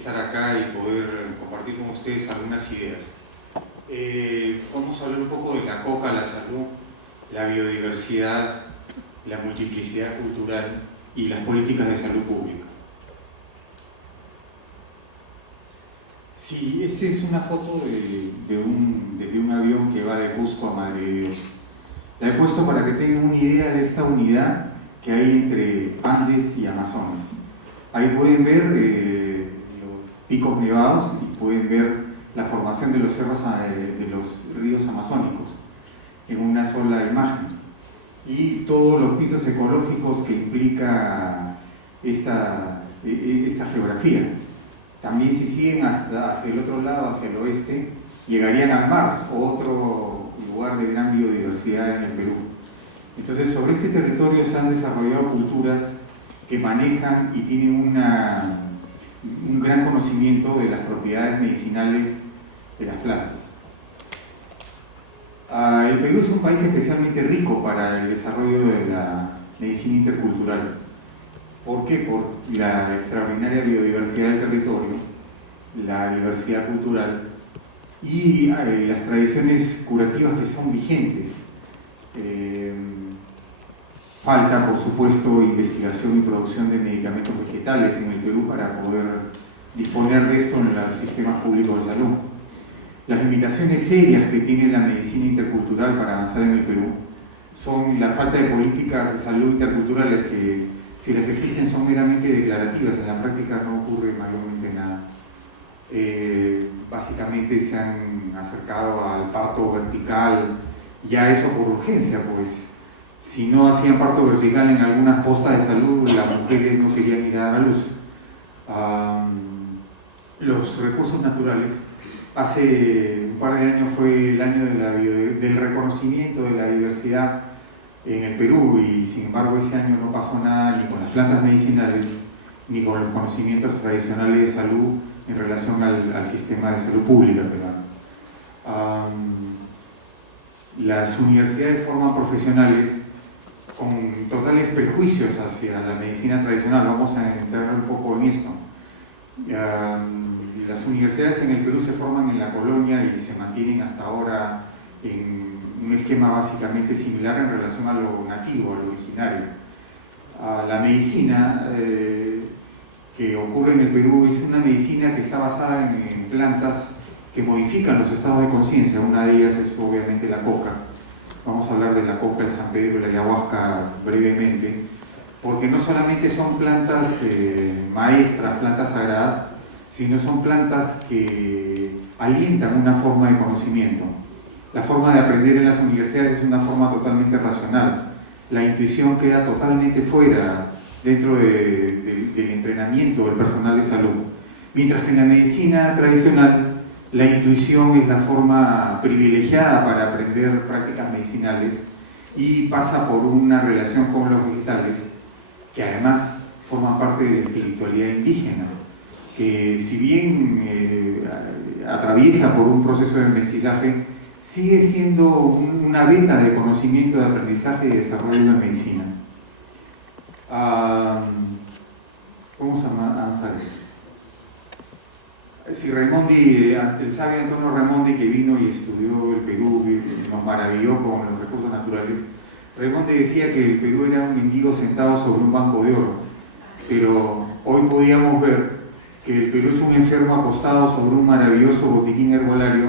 estar acá y poder compartir con ustedes algunas ideas. Vamos a hablar un poco de la coca, la salud, la biodiversidad, la multiplicidad cultural y las políticas de salud pública. Sí, esta es una foto desde un avión que va de Cusco a Madre de Dios. La he puesto para que tengan una idea de esta unidad que hay entre Andes y Amazonas. Ahí pueden ver los picos nevados y pueden ver la formación de los cerros de los ríos amazónicos en una sola imagen. Y todos los pisos ecológicos que implica esta geografía. También si siguen hacia el otro lado, hacia el oeste, llegarían al mar, otro lugar de gran biodiversidad en el Perú. Entonces, sobre este territorio se han desarrollado culturas que manejan y tienen un gran conocimiento de las propiedades medicinales de las plantas. El Perú es un país especialmente rico para el desarrollo de la medicina intercultural. ¿Por qué? Por la extraordinaria biodiversidad del territorio, la diversidad cultural y las tradiciones curativas que son vigentes. Falta, por supuesto, investigación y producción de medicamentos vegetales en el Perú para poder disponer de esto en los sistemas públicos de salud. Las limitaciones serias que tiene la medicina intercultural para avanzar en el Perú son la falta de políticas de salud interculturales que, si las existen, son meramente declarativas, en la práctica no ocurre mayormente nada. Básicamente se han acercado al parto vertical, ya eso por urgencia, pues si no hacían parto vertical en algunas postas de salud, las mujeres no querían ir a dar a luz. Los recursos naturales, hace un par de años fue el año del reconocimiento de la diversidad en el Perú y sin embargo ese año no pasó nada ni con las plantas medicinales ni con los conocimientos tradicionales de salud en relación al sistema de salud pública peruano. Las universidades forman profesionales con totales prejuicios hacia la medicina tradicional. Vamos a entrar un poco en esto. Las universidades en el Perú se forman en la colonia y se mantienen hasta ahora en un esquema básicamente similar en relación a lo nativo, a lo originario. La medicina que ocurre en el Perú es una medicina que está basada en plantas que modifican los estados de conciencia. Una de ellas es obviamente la coca. Vamos a hablar de la coca, el San Pedro y la ayahuasca brevemente, porque no solamente son plantas maestras, plantas sagradas, sino son plantas que alientan una forma de conocimiento. La forma de aprender en las universidades es una forma totalmente racional. La intuición queda totalmente fuera dentro del entrenamiento del personal de salud. Mientras que en la medicina tradicional, la intuición es la forma privilegiada para aprender prácticas medicinales y pasa por una relación con los vegetales, que además forman parte de la espiritualidad indígena, que si bien atraviesa por un proceso de mestizaje, sigue siendo una veta de conocimiento, de aprendizaje y de desarrollo de la medicina. Vamos a avanzar eso. Si Raimondi, el sabio Antonio Raimondi, que vino y estudió el Perú, nos maravilló con los recursos naturales, Raimondi decía que el Perú era un mendigo sentado sobre un banco de oro, pero hoy podíamos ver que el Perú es un enfermo acostado sobre un maravilloso botiquín herbolario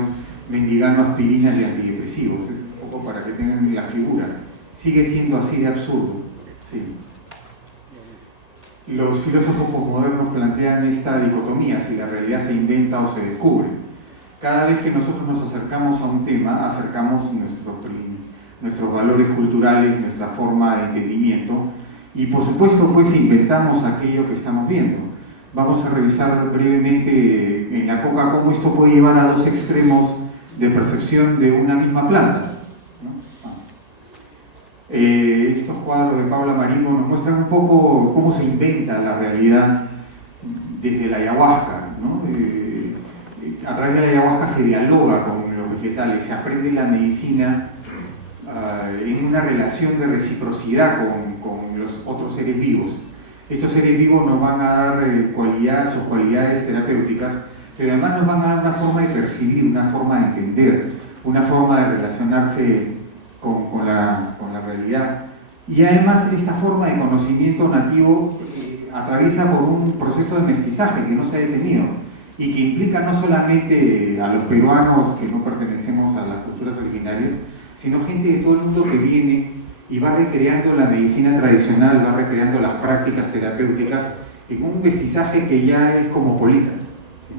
mendigando aspirinas y antidepresivos. Es un poco para que tengan la figura. Sigue siendo así de absurdo. Sí. Los filósofos posmodernos plantean esta dicotomía, si la realidad se inventa o se descubre. Cada vez que nosotros nos acercamos a un tema, acercamos nuestros valores culturales, nuestra forma de entendimiento y por supuesto pues inventamos aquello que estamos viendo. Vamos a revisar brevemente en la coca cómo esto puede llevar a dos extremos de percepción de una misma planta. Estos cuadros de Paula Marimbo nos muestran un poco cómo se inventa la realidad desde la ayahuasca, ¿no? A través de la ayahuasca se dialoga con los vegetales, se aprende la medicina en una relación de reciprocidad con los otros seres vivos. Estos seres vivos nos van a dar cualidades terapéuticas, pero además nos van a dar una forma de percibir, una forma de entender, una forma de relacionarse con la realidad. Y además esta forma de conocimiento nativo atraviesa por un proceso de mestizaje que no se ha detenido y que implica no solamente a los peruanos que no pertenecemos a las culturas originarias, sino gente de todo el mundo que viene y va recreando la medicina tradicional, va recreando las prácticas terapéuticas en un mestizaje que ya es cosmopolita. ¿Sí?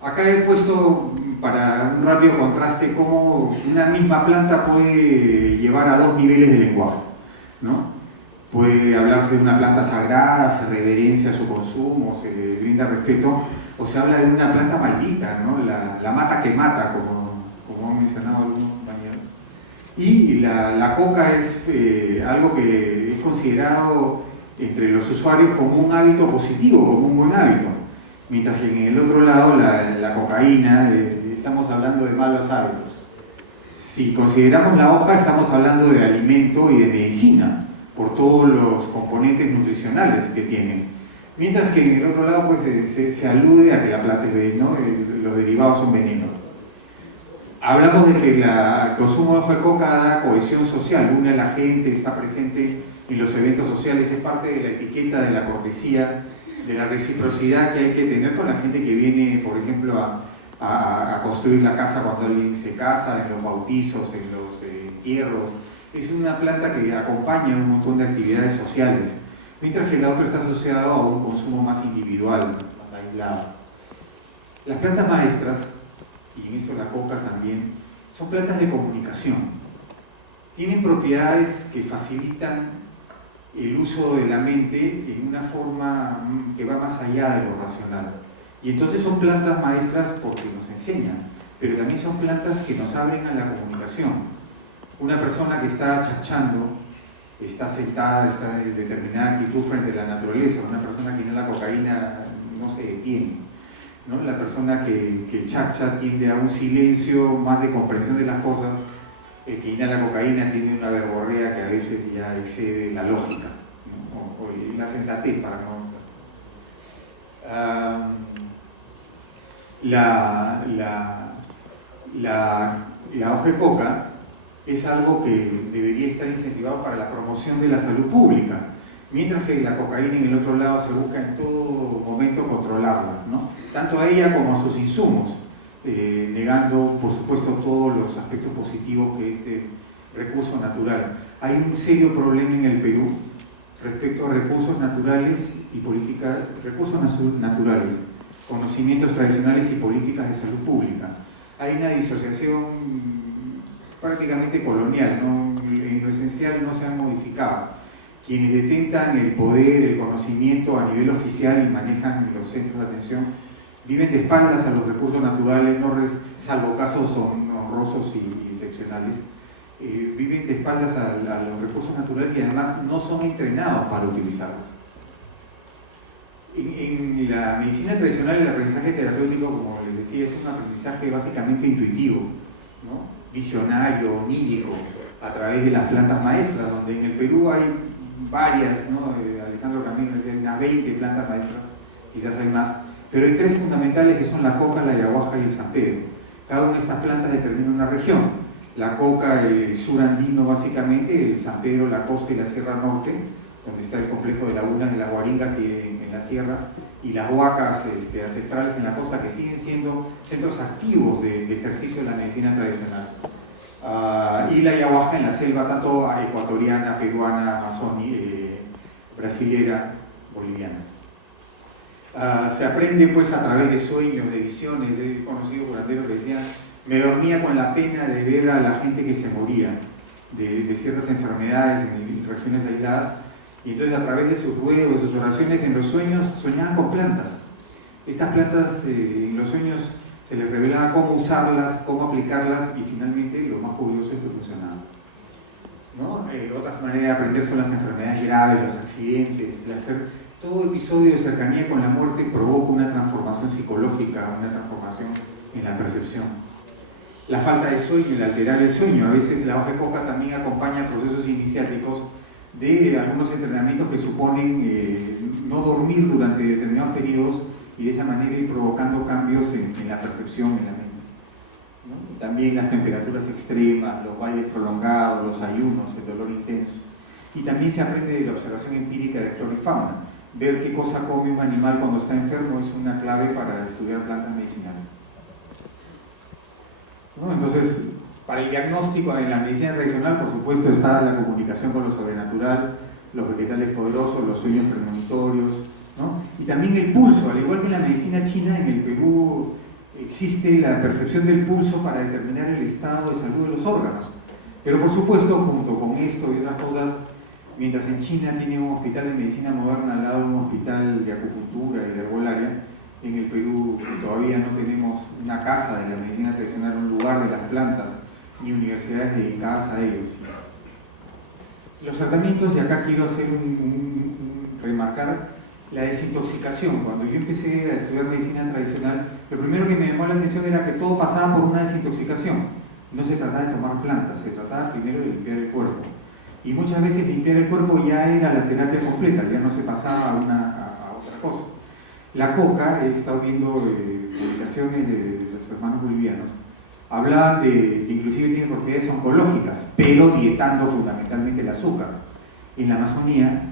Acá he puesto para un rápido contraste cómo una misma planta puede llevar a dos niveles de lenguaje, ¿no? Puede hablarse de una planta sagrada, se reverencia su consumo, se le brinda respeto, o se habla de una planta maldita, ¿no? La mata que mata, como han mencionado algunos compañeros. Y la coca es algo que es considerado entre los usuarios como un hábito positivo, como un buen hábito. Mientras que en el otro lado, la cocaína, estamos hablando de malos hábitos. Si consideramos la hoja, estamos hablando de alimento y de medicina, por todos los componentes nutricionales que tienen. Mientras que en el otro lado pues, se alude a que la planta es veneno, los derivados son veneno. Hablamos de que el consumo de hoja de coca da cohesión social, une a la gente, está presente en los eventos sociales, es parte de la etiqueta de la cortesía, de la reciprocidad que hay que tener con la gente que viene, por ejemplo, a construir la casa cuando alguien se casa, en los bautizos, en los entierros. Es una planta que acompaña un montón de actividades sociales, mientras que la otra está asociada a un consumo más individual, más aislado. Las plantas maestras, y en esto la coca también, son plantas de comunicación. Tienen propiedades que facilitan el uso de la mente en una forma que va más allá de lo racional. Y entonces son plantas maestras porque nos enseñan, pero también son plantas que nos abren a la comunicación. Una persona que está chachando, está sentada, está en determinada actitud frente a la naturaleza. Una persona que inhala cocaína no se detiene, ¿no? La persona que chacha tiende a un silencio más de comprensión de las cosas. El que inhala cocaína tiene una verborrea que a veces ya excede la lógica, ¿no? o la sensatez, para no usar. La hoja de coca es algo que debería estar incentivado para la promoción de la salud pública, mientras que la cocaína en el otro lado se busca en todo momento controlarla, ¿no? Tanto a ella como a sus insumos, negando por supuesto todos los aspectos positivos que este recurso natural. Hay un serio problema en el Perú respecto a recursos naturales y recursos naturales, conocimientos tradicionales y políticas de salud pública. Hay una disociación prácticamente colonial, ¿no? En lo esencial no se han modificado. Quienes detentan el poder, el conocimiento a nivel oficial y manejan los centros de atención, viven de espaldas a los recursos naturales, salvo casos honrosos y excepcionales, viven de espaldas a los recursos naturales y además no son entrenados para utilizarlos. En la medicina tradicional el aprendizaje terapéutico, como les decía, es un aprendizaje básicamente intuitivo, ¿no? Visionario, onírico, a través de las plantas maestras, donde en el Perú hay varias, ¿no? Alejandro Camino decía unas 20 plantas maestras, quizás hay más, pero hay tres fundamentales que son la coca, la ayahuasca y el San Pedro. Cada una de estas plantas determina una región. La coca, el sur andino básicamente, el San Pedro, la costa y la Sierra Norte, donde está el complejo de lagunas de las Guaringas y en la sierra, y las huacas ancestrales en la costa, que siguen siendo centros activos de ejercicio de la medicina tradicional. Y la ayahuasca en la selva, tanto ecuatoriana, peruana, amazónica, brasilera, boliviana. Se aprende pues a través de sueños, de visiones. He conocido curanderos que decían: me dormía con la pena de ver a la gente que se moría de ciertas enfermedades en regiones aisladas, y entonces a través de sus ruegos, de sus oraciones en los sueños, soñaban con plantas. Estas plantas en los sueños se les revelaba cómo usarlas, cómo aplicarlas, y finalmente lo más curioso es que funcionaban, ¿no? Otra manera de aprender son las enfermedades graves, los accidentes, todo episodio de cercanía con la muerte provoca una transformación psicológica, una transformación en la percepción. la falta de sueño, el alterar el sueño. A veces la hoja de coca también acompaña procesos iniciáticos de algunos entrenamientos que suponen no dormir durante determinados periodos y de esa manera ir provocando cambios en la percepción, en la mente, ¿no? Y también las temperaturas extremas, los bailes prolongados, los ayunos, el dolor intenso. Y también se aprende de la observación empírica de flora y fauna. Ver qué cosa come un animal cuando está enfermo es una clave para estudiar plantas medicinales, ¿no? Entonces, para el diagnóstico en la medicina tradicional, por supuesto, está la comunicación con lo sobrenatural, los vegetales poderosos, los sueños premonitorios, ¿no? Y también el pulso. Al igual que en la medicina china, en el Perú existe la percepción del pulso para determinar el estado de salud de los órganos. Pero por supuesto, junto con esto y otras cosas, mientras en China tiene un hospital de medicina moderna al lado de un hospital de acupuntura y de herbolaria, en el Perú todavía no tenemos una casa de la medicina tradicional, un lugar de las plantas, ni universidades dedicadas a ellos. Los tratamientos, y acá quiero hacer remarcar la desintoxicación. Cuando yo empecé a estudiar medicina tradicional, lo primero que me llamó la atención era que todo pasaba por una desintoxicación. No se trataba de tomar plantas, se trataba primero de limpiar el cuerpo. Y muchas veces limpiar el cuerpo ya era la terapia completa, ya no se pasaba a otra cosa. La coca, he estado viendo publicaciones de los hermanos bolivianos, hablaban de que inclusive tiene propiedades oncológicas, pero dietando fundamentalmente el azúcar. En la Amazonía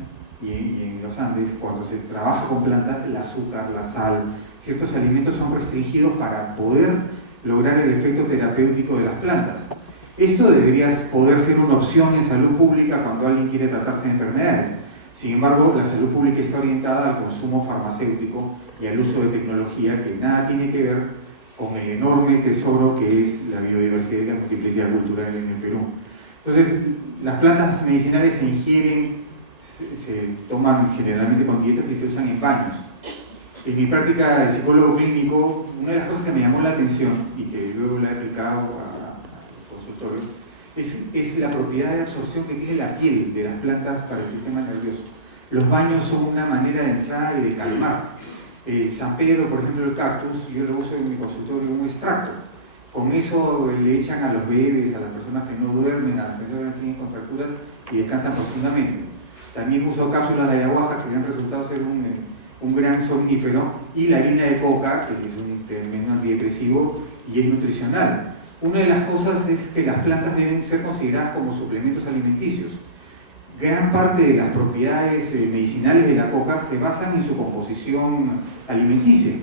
y en los Andes, cuando se trabaja con plantas, el azúcar, la sal, ciertos alimentos son restringidos para poder lograr el efecto terapéutico de las plantas. Esto debería poder ser una opción en salud pública cuando alguien quiere tratarse de enfermedades. Sin embargo, la salud pública está orientada al consumo farmacéutico y al uso de tecnología que nada tiene que ver con el enorme tesoro que es la biodiversidad y la multiplicidad cultural en el Perú. Entonces, las plantas medicinales se ingieren, se toman generalmente con dietas y se usan en baños. En mi práctica de psicólogo clínico, una de las cosas que me llamó la atención y que luego la he aplicado al consultorio es la propiedad de absorción que tiene la piel de las plantas para el sistema nervioso. Los baños son una manera de entrar y de calmar. El San Pedro, por ejemplo, el cactus, yo lo uso en mi consultorio, un extracto. Con eso le echan a los bebés, a las personas que no duermen, a las personas que no tienen contracturas y descansan profundamente. También uso cápsulas de ayahuasca que han resultado ser un gran somnífero, y la harina de coca, que es un tremendo antidepresivo y es nutricional. Una de las cosas es que las plantas deben ser consideradas como suplementos alimenticios. Gran parte de las propiedades medicinales de la coca se basan en su composición alimenticia.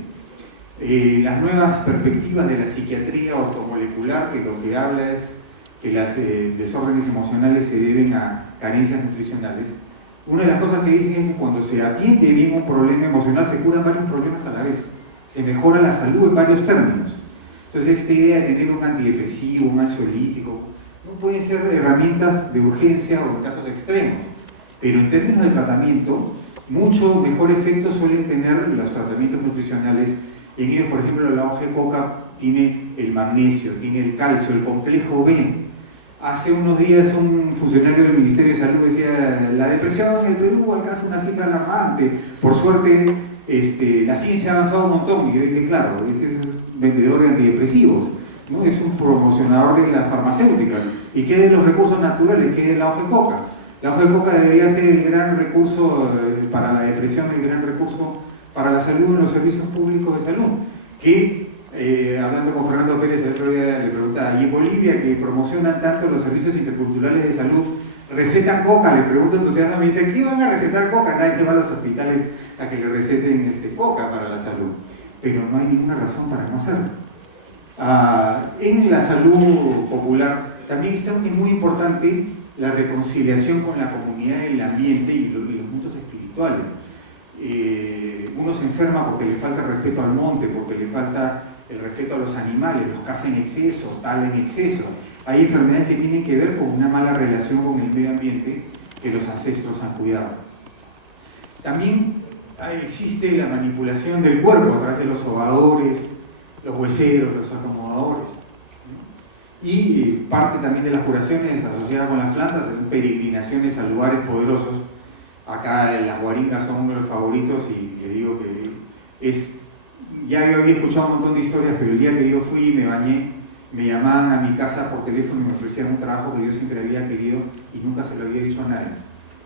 Las nuevas perspectivas de la psiquiatría ortomolecular, que lo que habla es que los desórdenes emocionales se deben a carencias nutricionales. Una de las cosas que dicen es que cuando se atiende bien un problema emocional se curan varios problemas a la vez. Se mejora la salud en varios términos. Entonces, esta idea de tener un antidepresivo, un ansiolítico, no pueden ser herramientas de urgencia o en casos extremos, pero en términos de tratamiento, mucho mejor efecto suelen tener los tratamientos nutricionales. En ellos, por ejemplo, la hoja de coca tiene el magnesio, tiene el calcio, el complejo B. Hace unos días un funcionario del Ministerio de Salud decía: la depresión en el Perú alcanza una cifra alarmante, por suerte la ciencia ha avanzado un montón. Y yo dije, claro, este es vendedor de antidepresivos, ¿no? Es un promocionador de las farmacéuticas. ¿Y qué de los recursos naturales? ¿Qué de la hoja de coca? La hoja de coca debería ser el gran recurso para la depresión, el gran recurso para la salud en los servicios públicos de salud. Que, hablando con Fernando Pérez el otro día, le preguntaba: ¿y en Bolivia, que promocionan tanto los servicios interculturales de salud, recetan coca? Le pregunto entusiasmado, me dice: ¿qué van a recetar coca? Nadie va a los hospitales a que le receten coca para la salud. Pero no hay ninguna razón para no hacerlo. En la salud popular también es muy importante la reconciliación con la comunidad del ambiente y los mundos espirituales. Uno se enferma porque le falta respeto al monte, porque le falta el respeto a los animales, los caza en exceso, tala en exceso. Hay enfermedades que tienen que ver con una mala relación con el medio ambiente que los ancestros han cuidado. También existe la manipulación del cuerpo a través de los sobadores, los hueseros, los acomodadores. Y parte también de las curaciones asociadas con las plantas son peregrinaciones a lugares poderosos. Acá las guaringas son uno de los favoritos, y les digo que ya yo había escuchado un montón de historias, pero el día que yo fui y me bañé me llamaban a mi casa por teléfono y me ofrecían un trabajo que yo siempre había querido y nunca se lo había dicho a nadie.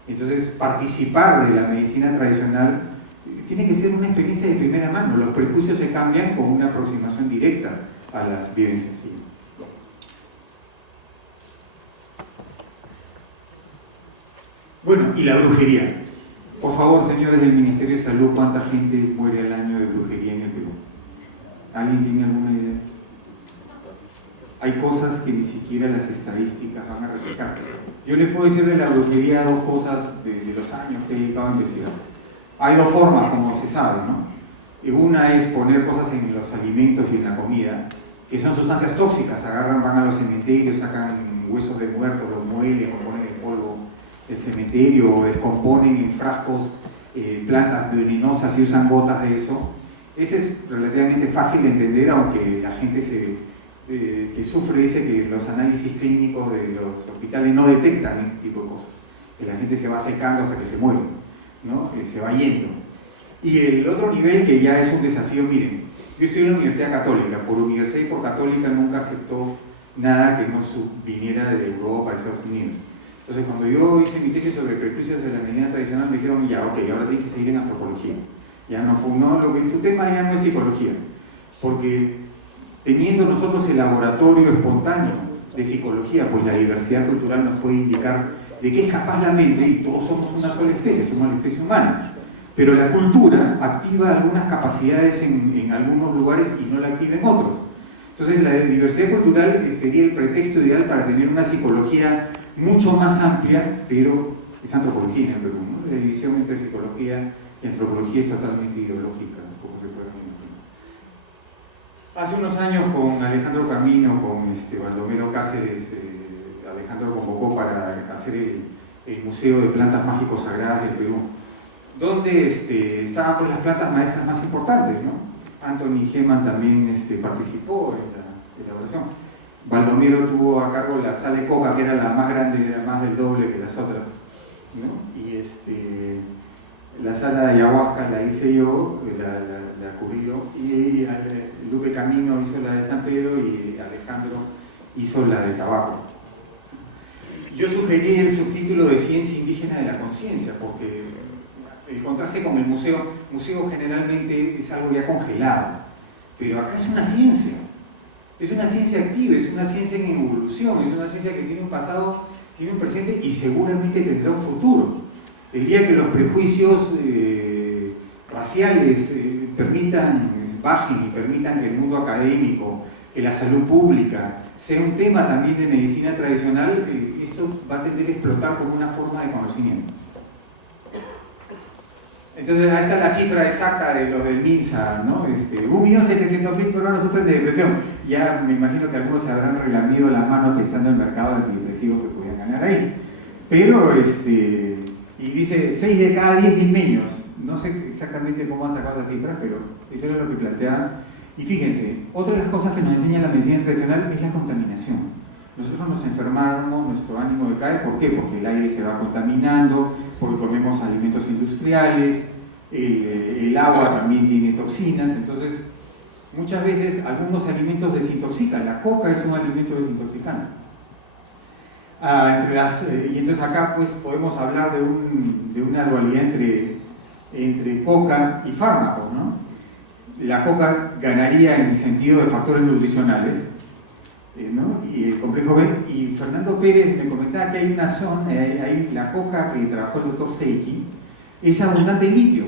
Entonces, participar de la medicina tradicional tiene que ser una experiencia de primera mano. Los prejuicios se cambian con una aproximación directa a las vivencias. ¿Sí? Bueno, y la brujería. Por favor, señores del Ministerio de Salud, ¿cuánta gente muere al año de brujería en el Perú? ¿Alguien tiene alguna idea? Hay cosas que ni siquiera las estadísticas van a reflejar. Yo les puedo decir de la brujería dos cosas de los años que he dedicado a investigar. Hay dos formas, como se sabe, ¿no? Una es poner cosas en los alimentos y en la comida, que son sustancias tóxicas. Agarran, van a los cementerios, sacan huesos de muertos, los muelen o ponen en polvo el cementerio, o descomponen en frascos plantas venenosas y usan gotas de eso. Ese es relativamente fácil de entender, aunque la gente que sufre dice que los análisis clínicos de los hospitales no detectan este tipo de cosas, que la gente se va secando hasta que se muere, ¿no? Se va yendo. Y el otro nivel, que ya es un desafío, miren, yo estoy en la Universidad Católica, por universidad y por católica nunca aceptó nada que no viniera de Europa, de Estados Unidos. Entonces, cuando yo hice mi tesis sobre prejuicios de la medicina tradicional, me dijeron, ya, ok, ahora tienes que seguir en antropología. Ya no, lo que tu tema ya no es psicología, porque teniendo nosotros el laboratorio espontáneo de psicología, pues la diversidad cultural nos puede indicar de qué es capaz la mente, y todos somos una sola especie, somos la especie humana. Pero la cultura activa algunas capacidades en algunos lugares y no la activa en otros. Entonces, la diversidad cultural sería el pretexto ideal para tener una psicología mucho más amplia, pero es antropología en el Perú, ¿no? La división entre psicología y antropología es totalmente ideológica, como se puede imaginar. Hace unos años, con Alejandro Camino, con Baldomero Cáceres, Alejandro convocó para hacer el Museo de Plantas Mágicos Sagradas del Perú, donde estaban pues las plantas maestras más importantes, ¿no? Anthony Geman también participó en la elaboración. Baldomero tuvo a cargo la sala de coca, que era la más grande, era más del doble que las otras, ¿no? Y la sala de ayahuasca la hice yo, la cubrí yo, y Lupe Camino hizo la de San Pedro y Alejandro hizo la de tabaco. Yo sugerí el subtítulo de Ciencia Indígena de la Conciencia, porque el contraste con el museo generalmente es algo ya congelado, pero acá es una ciencia activa, es una ciencia en evolución, es una ciencia que tiene un pasado, tiene un presente y seguramente tendrá un futuro. El día que los prejuicios raciales bajen y permitan que el mundo académico, que la salud pública sea un tema también de medicina tradicional, esto va a tender a explotar como una forma de conocimiento. Entonces, ahí está la cifra exacta de los del MINSA, ¿no? 1.700.000 peruanos sufren de depresión. Ya me imagino que algunos se habrán relamido las manos pensando en el mercado antidepresivo que podían ganar ahí. Pero, y dice 6 de cada 10 limeños. No sé exactamente cómo han sacado esas cifras, pero eso era lo que planteaban. Y fíjense, otra de las cosas que nos enseña la medicina tradicional es la contaminación. Nosotros nos enfermamos, nuestro ánimo decae. ¿Por qué? Porque el aire se va contaminando, porque comemos alimentos industriales, el agua también tiene toxinas. Entonces, muchas veces algunos alimentos desintoxican. La coca es un alimento desintoxicante. Y entonces acá pues podemos hablar de una dualidad entre coca y fármacos, ¿no? La coca ganaría en el sentido de factores nutricionales, ¿no? Y el complejo B. Y Fernando Pérez me comentaba que hay una zona, la coca que trabajó el doctor Seiki, es abundante en litio.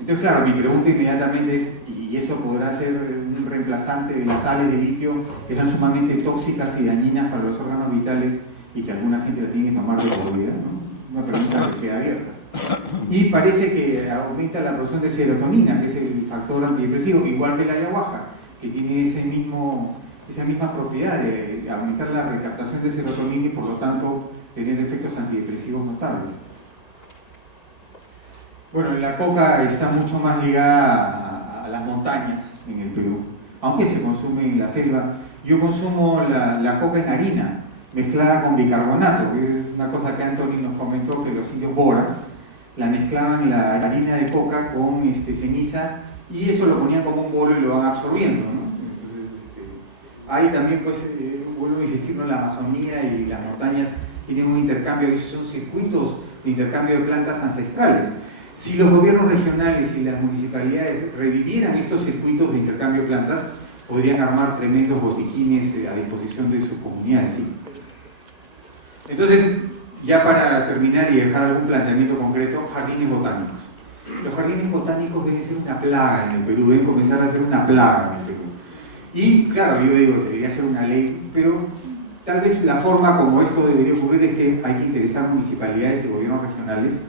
Entonces, claro, mi pregunta inmediatamente es, ¿y eso podrá ser un reemplazante de las sales de litio que son sumamente tóxicas y dañinas para los órganos vitales y que alguna gente la tiene que tomar de por vida, ¿no? Una pregunta que queda abierta. Y parece que aumenta la producción de serotonina, que es el factor antidepresivo, igual que la ayahuasca, que tiene esa misma propiedad de aumentar la recaptación de serotonina y por lo tanto tener efectos antidepresivos notables. Bueno, la coca está mucho más ligada a las montañas en el Perú, aunque se consume en la selva. Yo consumo la coca en harina, mezclada con bicarbonato, que es una cosa que Anthony nos comentó, que los indios Bora la mezclaban la harina de coca con ceniza y eso lo ponían como un bolo y lo van absorbiendo, ¿no? Entonces, Hay también, pues, vuelvo a insistir, ¿no? La Amazonía y las montañas tienen un intercambio, son circuitos de intercambio de plantas ancestrales. Si los gobiernos regionales y las municipalidades revivieran estos circuitos de intercambio de plantas, podrían armar tremendos botiquines a disposición de sus comunidades. ¿Sí? Entonces, ya para terminar y dejar algún planteamiento concreto, jardines botánicos. Los jardines botánicos deben ser una plaga en el Perú, deben comenzar a ser una plaga en el Perú. Y claro, yo digo, debería ser una ley, pero tal vez la forma como esto debería ocurrir es que hay que interesar municipalidades y gobiernos regionales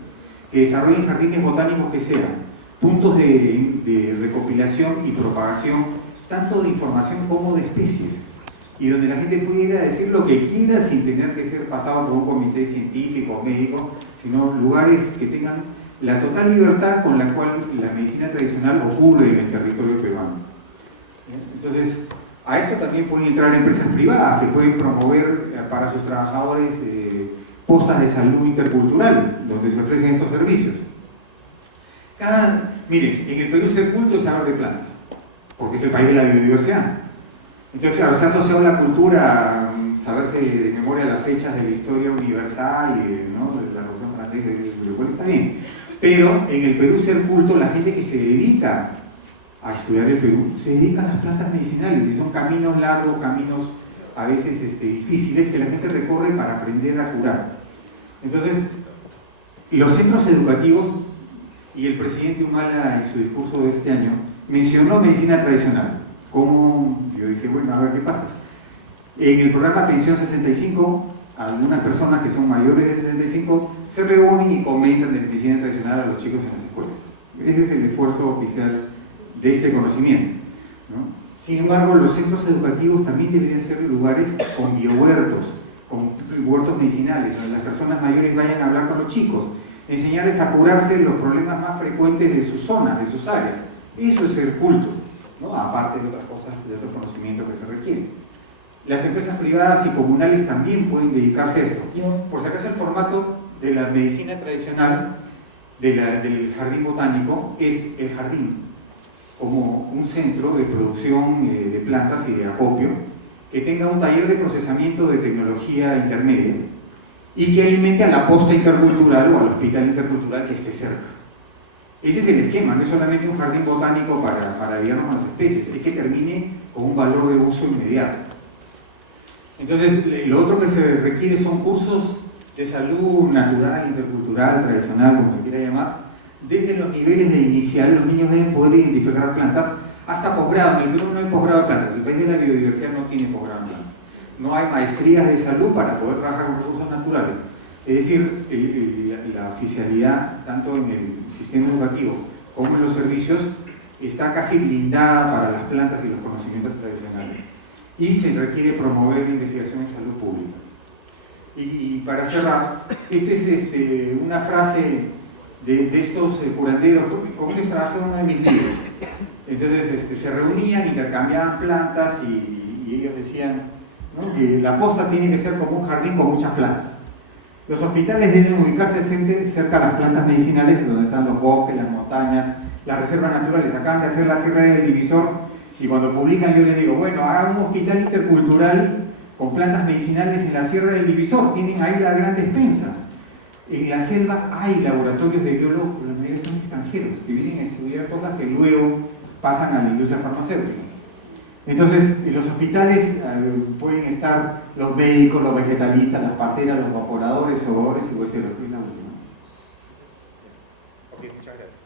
que desarrollen jardines botánicos que sean puntos de recopilación y propagación tanto de información como de especies, y donde la gente pudiera decir lo que quiera sin tener que ser pasado por un comité científico o médico, sino lugares que tengan la total libertad con la cual la medicina tradicional ocurre en el territorio peruano. Entonces, a esto también pueden entrar empresas privadas que pueden promover para sus trabajadores postas de salud intercultural, donde se ofrecen estos servicios. Miren, en el Perú ser culto es saber de plantas, porque es el país de la biodiversidad. Entonces, claro, se ha asociado la cultura a saberse de memoria las fechas de la historia universal, ¿no? La Revolución Francesa, lo cual está bien. Pero en el Perú ser culto, la gente que se dedica a estudiar el Perú, se dedican a las plantas medicinales, y son caminos largos, caminos a veces difíciles que la gente recorre para aprender a curar. Entonces, los centros educativos, y el presidente Humala en su discurso de este año mencionó medicina tradicional. Como yo dije, bueno, a ver qué pasa. En el programa Pensión 65, algunas personas que son mayores de 65 se reúnen y comentan de medicina tradicional a los chicos en las escuelas. Ese es el esfuerzo oficial de este conocimiento, ¿no? Sin embargo, los centros educativos también deberían ser lugares con biohuertos, con huertos medicinales, donde las personas mayores vayan a hablar con los chicos, enseñarles a curarse los problemas más frecuentes de sus zonas, de sus áreas. Eso es ser culto, ¿no? Aparte de otras cosas, de otros conocimientos que se requieren. Las empresas privadas y comunales también pueden dedicarse a esto. Por si acaso, el formato de la medicina tradicional, del jardín botánico, es el jardín como un centro de producción de plantas y de acopio, que tenga un taller de procesamiento de tecnología intermedia y que alimente a la posta intercultural o al hospital intercultural que esté cerca. Ese es el esquema, no es solamente un jardín botánico para ayudarnos con las especies, es que termine con un valor de uso inmediato. Entonces, lo otro que se requiere son cursos de salud natural, intercultural, tradicional, como se quiera llamar. Desde los niveles de inicial, los niños deben poder identificar plantas hasta posgrado. En el Perú no hay posgrado en plantas, el país de la biodiversidad no tiene posgrado en plantas. No hay maestrías de salud para poder trabajar con recursos naturales. Es decir, la oficialidad, tanto en el sistema educativo como en los servicios, está casi blindada para las plantas y los conocimientos tradicionales. Y se requiere promover investigación en salud pública. Y para cerrar, esta es una frase de estos curanderos, con ellos trabajé en uno de mis libros. Entonces se reunían, intercambiaban plantas y ellos decían, ¿no?, que la posta tiene que ser como un jardín con muchas plantas. Los hospitales deben ubicarse cerca de las plantas medicinales, donde están los bosques, las montañas, las reservas naturales. Acaban de hacer la Sierra del Divisor y cuando publican yo les digo, bueno, hagan un hospital intercultural con plantas medicinales en la Sierra del Divisor, tienen ahí la gran despensa. En la selva hay laboratorios de biólogos, pero la mayoría son extranjeros, que vienen a estudiar cosas que luego pasan a la industria farmacéutica. Entonces, en los hospitales pueden estar los médicos, los vegetalistas, las parteras, los evaporadores, sogadores y hueseros. Ok, muchas gracias.